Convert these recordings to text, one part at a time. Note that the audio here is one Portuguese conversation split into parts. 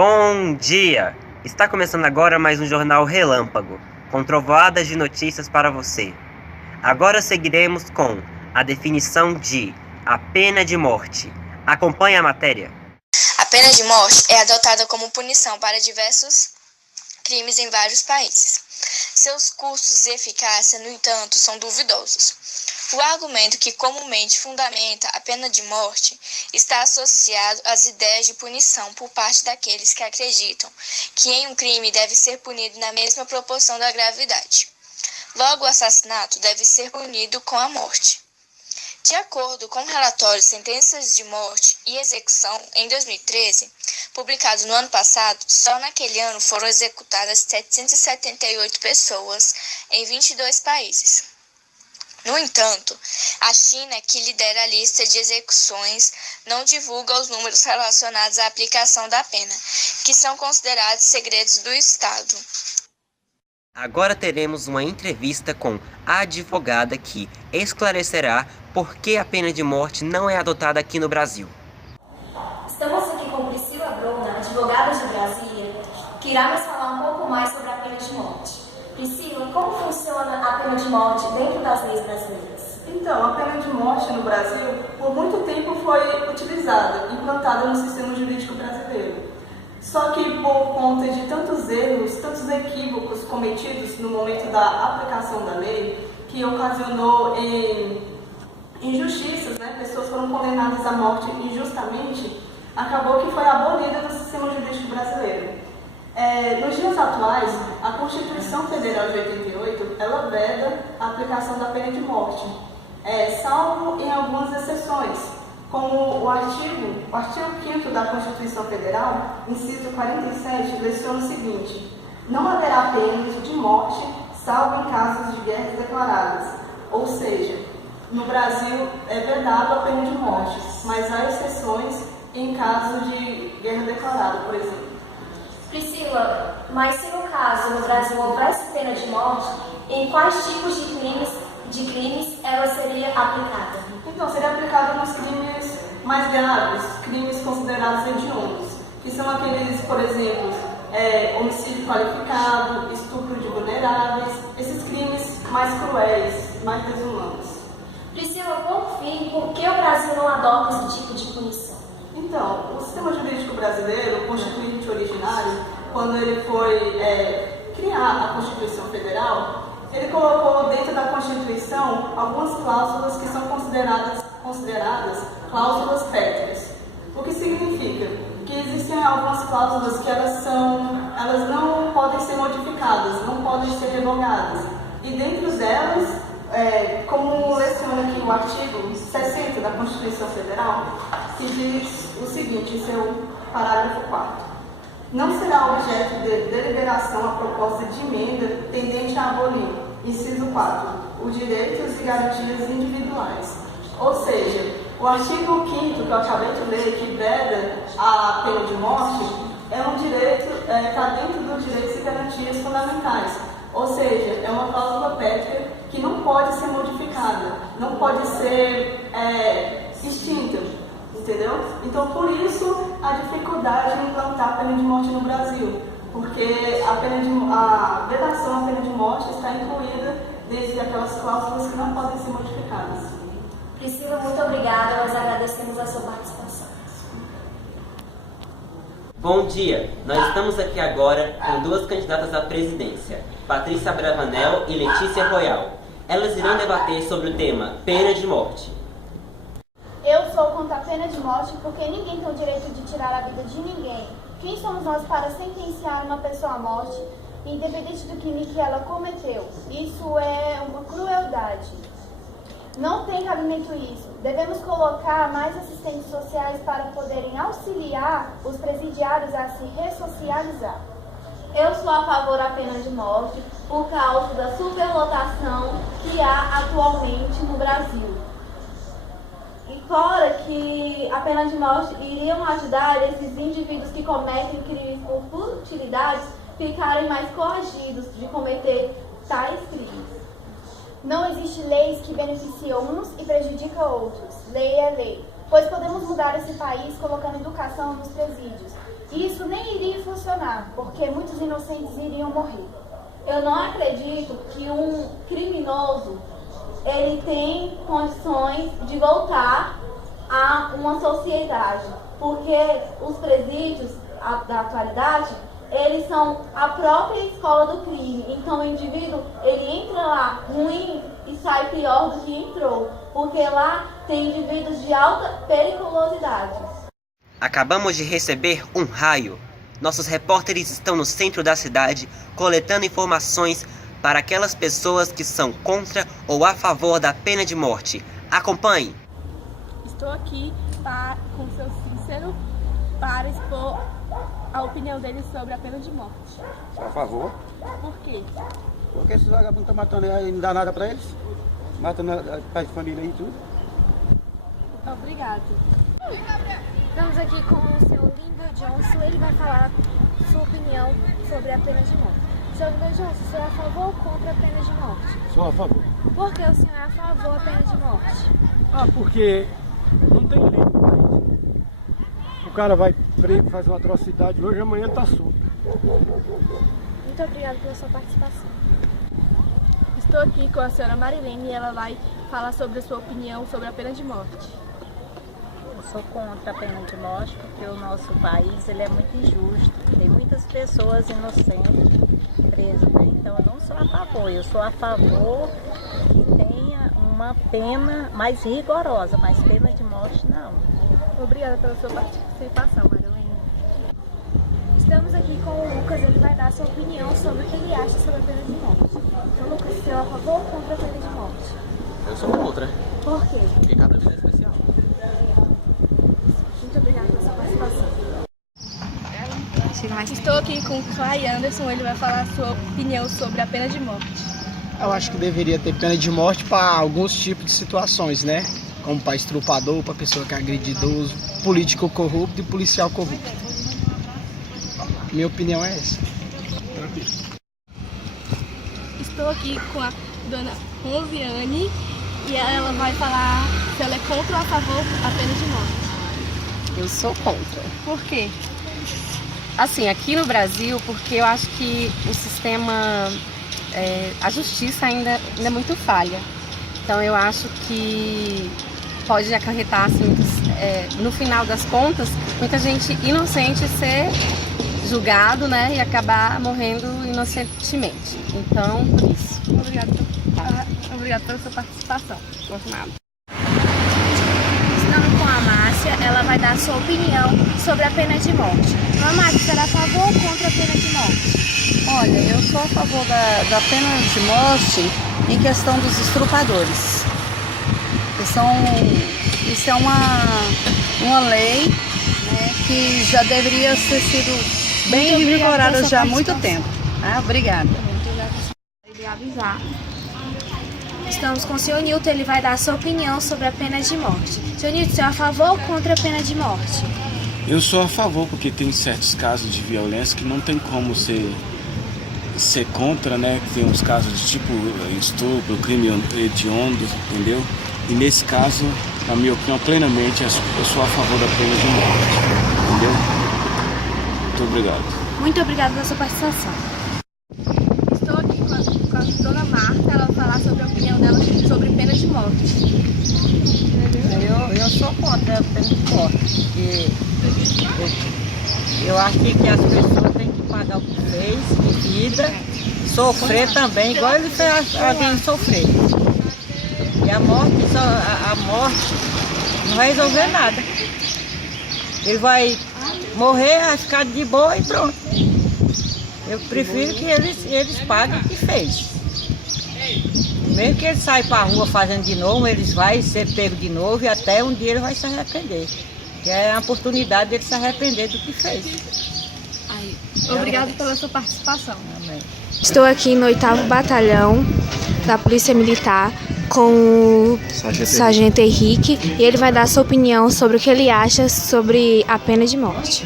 Bom dia! Está começando agora mais um Jornal Relâmpago, com trovoadas de notícias para você. Agora seguiremos com a definição de a pena de morte. Acompanhe a matéria. A pena de morte é adotada como punição para diversos crimes em vários países. Seus custos e eficácia, no entanto, são duvidosos. O argumento que comumente fundamenta a pena de morte está associado às ideias de punição por parte daqueles que acreditam que em um crime deve ser punido na mesma proporção da gravidade. Logo, o assassinato deve ser punido com a morte. De acordo com o relatório Sentenças de Morte e Execução, em 2013, publicado no ano passado, só naquele ano foram executadas 778 pessoas em 22 países. No entanto, a China, que lidera a lista de execuções, não divulga os números relacionados à aplicação da pena, que são considerados segredos do Estado. Agora teremos uma entrevista com a advogada que esclarecerá por que a pena de morte não é adotada aqui no Brasil. Estamos aqui com Priscila Bruna, advogada de Brasília, que irá nos falar um pouco mais sobre a pena de morte. Priscila, como funciona a pena de morte dentro das leis brasileiras? Então, a pena de morte no Brasil, por muito tempo foi utilizada, implantada no sistema jurídico brasileiro. Só que por conta de tantos erros, tantos equívocos cometidos no momento da aplicação da lei, que ocasionou em injustiças, pessoas foram condenadas à morte injustamente, acabou que foi abolida do sistema jurídico brasileiro. Nos dias atuais, a Constituição Federal de 88, ela veda a aplicação da pena de morte, salvo em algumas exceções, como o artigo 5º da Constituição Federal, inciso 47, leciona o seguinte: não haverá pena de morte, salvo em casos de guerras declaradas. Ou seja, no Brasil é vedado a pena de morte, mas há exceções em caso de guerra declarada, por exemplo. Priscila, mas se no caso no Brasil houvesse pena de morte, em quais tipos de crimes ela seria aplicada? Então, seria aplicada nos crimes mais graves, crimes considerados hediondos, que são aqueles, por exemplo, homicídio qualificado, estupro de vulneráveis, esses crimes mais cruéis, mais desumanos. Priscila, por fim, por que o Brasil não adota esse tipo de punição? Então, o sistema jurídico brasileiro, o constituinte originário, quando ele foi criar a Constituição Federal, ele colocou dentro da Constituição algumas cláusulas que são consideradas cláusulas pétreas. O que significa? Que existem algumas cláusulas que elas não podem ser modificadas, não podem ser revogadas. E dentro delas, como leciona aqui o artigo 60 da Constituição Federal, que diz o seguinte, em seu parágrafo 4º. Não será objeto de deliberação a proposta de emenda tendente a abolir, inciso 4, os direitos e garantias individuais. Ou seja, o artigo 5º que eu acabei de ler, que veda a pena de morte, é um direito, está dentro dos direitos e garantias fundamentais. Ou seja, é uma cláusula pétrea que não pode ser modificada, não pode ser extinta, entendeu? Então, por isso, a dificuldade em implantar a pena de morte no Brasil, porque a vedação à pena de morte está incluída desde aquelas cláusulas que não podem ser modificadas. Priscila, muito obrigada, nós agradecemos a sua participação. Bom dia! Nós estamos aqui agora com duas candidatas à presidência, Patrícia Bravanel e Letícia Royal. Elas irão debater sobre o tema pena de morte. Eu sou contra a pena de morte porque ninguém tem o direito de tirar a vida de ninguém. Quem somos nós para sentenciar uma pessoa à morte, independente do crime que ela cometeu? Isso é uma crueldade. Não tem cabimento isso. Devemos colocar mais assistentes sociais para poderem auxiliar os presidiários a se ressocializar. Eu sou a favor da pena de morte por causa da superlotação que há atualmente no Brasil. E fora que a pena de morte iriam ajudar esses indivíduos que cometem crimes por futilidades ficarem mais coagidos de cometer tais crimes. Não existe leis que beneficiam uns e prejudicam outros. Lei é lei. pois podemos mudar esse país colocando educação nos presídios. E isso nem iria funcionar, porque muitos inocentes iriam morrer. Eu não acredito que um criminoso ele tem condições de voltar a uma sociedade, porque os presídios da atualidade, eles são a própria escola do crime. Então o indivíduo, ele entra lá ruim e sai pior do que entrou, porque lá tem indivíduos de alta periculosidade. Acabamos de receber um raio. Nossos repórteres estão no centro da cidade coletando informações para aquelas pessoas que são contra ou a favor da pena de morte. Acompanhe! Estou aqui com o seu Cícero para expor a opinião dele sobre a pena de morte. Sou a favor. Por quê? Porque esses vagabundos estão matando aí, não dá nada pra eles. Matando pai de família aí e tudo. Obrigado. Estamos aqui com o seu Lindo Johnson. Ele vai falar sua opinião sobre a pena de morte. Seu Lindo Johnson, o senhor é a favor ou contra a pena de morte? Sou a favor. Por que o senhor é a favor da pena de morte? Porque não tem limite. O cara vai preso, faz uma atrocidade hoje, amanhã ele tá solto. Muito obrigada pela sua participação. Estou aqui com a senhora Marilene e ela vai falar sobre a sua opinião sobre a pena de morte. Eu sou contra a pena de morte porque o nosso país ele é muito injusto. Tem muitas pessoas inocentes presas, né? Então eu não sou a favor. Eu sou a favor que tenha uma pena mais rigorosa, mas pena de morte não. Obrigada pela sua participação, Marilene. Estamos aqui com o Lucas. Ele vai dar sua opinião sobre o que ele acha sobre a pena de morte. Então, Lucas, você é a favor ou contra a pena de morte? Eu sou contra. Por quê? Porque cada vida é especial. Muito obrigada pela sua participação. Estou aqui com o Clay Anderson. Ele vai falar a sua opinião sobre a pena de morte. Eu acho que deveria ter pena de morte para alguns tipos de situações, né? Como para estrupador, para pessoa que agride idoso, político corrupto e policial corrupto. Minha opinião é essa. Estou aqui com a dona Rosiane e ela vai falar se ela é contra ou a favor da pena de morte. Eu sou contra. Por quê? Assim, aqui no Brasil, porque eu acho que o sistema, a justiça ainda é muito falha. Então eu acho que pode acarretar, assim, no final das contas, muita gente inocente ser julgado, né, e acabar morrendo inocentemente. Então, por isso. Obrigada pela sua participação. Por nada. Estamos com a Márcia. Ela vai dar sua opinião sobre a pena de morte. A Márcia, será a favor ou contra a pena de morte? Olha, eu sou a favor da pena de morte em questão dos estrupadores. Isso é uma lei, né, que já deveria ter sido bem revigorada já há muito tempo. Obrigada. Estamos com o senhor Nilton. Ele vai dar sua opinião sobre a pena de morte. Senhor Nilton, você é a favor ou contra a pena de morte? Eu sou a favor, porque tem certos casos de violência que não tem como ser contra, né? Tem uns casos de tipo estupro, crime hediondo, entendeu? E nesse caso, na minha opinião, plenamente, eu sou a favor da pena de morte, entendeu? Muito obrigado. Muito obrigada pela sua participação. Estou aqui com a dona Marta. Ela vai falar sobre a opinião dela sobre pena de morte. Eu sou contra a pena de morte, porque eu acho que as pessoas têm que pagar o que fez, de vida, sofrer também, igual ele fez alguém sofrer. E a morte não vai resolver nada. Ele vai morrer, vai ficar de boa e pronto. Eu prefiro que eles paguem o que fez. Mesmo que ele saia para a rua fazendo de novo, eles vão ser pegos de novo e até um dia ele vai se arrepender. Que é a oportunidade dele se arrepender do que fez. Obrigado pela sua participação. Amém. Estou aqui no 8º Batalhão da Polícia Militar com o Sargento Henrique e ele vai dar sua opinião sobre o que ele acha sobre a pena de morte.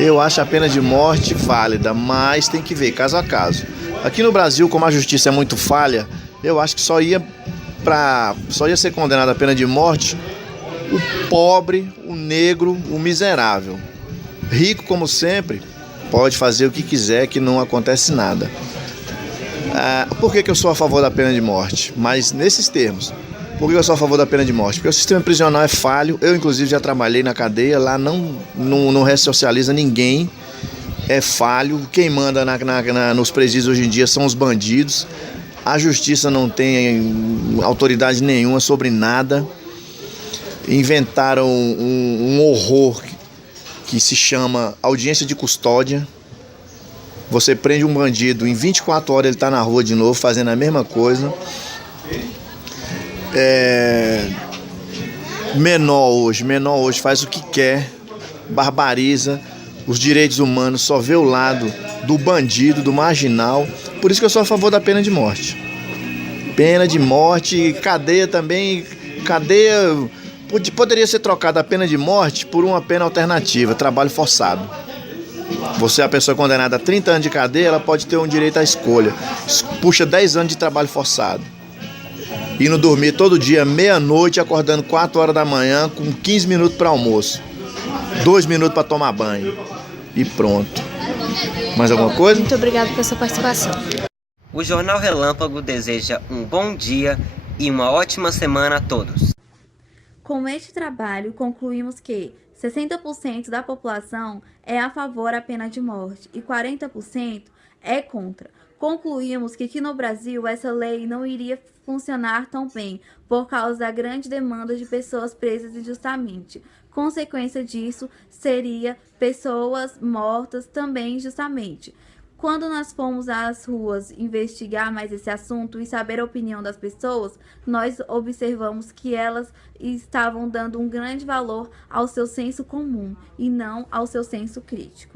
Eu acho a pena de morte válida, mas tem que ver caso a caso. Aqui no Brasil, como a justiça é muito falha, eu acho que só ia ser condenada a pena de morte o pobre, o negro, o miserável. Rico, como sempre, pode fazer o que quiser que não acontece nada. Por que eu sou a favor da pena de morte? Mas nesses termos. Por que eu sou a favor da pena de morte? Porque o sistema prisional é falho. Eu, inclusive, já trabalhei na cadeia. Lá não ressocializa ninguém. É falho. Quem manda nos presídios hoje em dia são os bandidos. A justiça não tem autoridade nenhuma sobre nada. Inventaram um horror que se chama audiência de custódia. Você prende um bandido, em 24 horas ele está na rua de novo, fazendo a mesma coisa. Menor hoje faz o que quer, barbariza os direitos humanos, só vê o lado do bandido, do marginal. Por isso que eu sou a favor da pena de morte. Pena de morte, cadeia também. Cadeia poderia ser trocada a pena de morte por uma pena alternativa, trabalho forçado. Você é a pessoa condenada a 30 anos de cadeia, ela pode ter um direito à escolha. Puxa 10 anos de trabalho forçado. Indo dormir todo dia, meia-noite, acordando 4 horas da manhã, com 15 minutos para almoço. 2 minutos para tomar banho. E pronto. Mais alguma coisa? Muito obrigada pela sua participação. O Jornal Relâmpago deseja um bom dia e uma ótima semana a todos. Com este trabalho, concluímos que 60% da população é a favor da pena de morte e 40% é contra. Concluímos que aqui no Brasil essa lei não iria funcionar tão bem por causa da grande demanda de pessoas presas injustamente. Consequência disso seria pessoas mortas também injustamente. Quando nós fomos às ruas investigar mais esse assunto e saber a opinião das pessoas, nós observamos que elas estavam dando um grande valor ao seu senso comum e não ao seu senso crítico.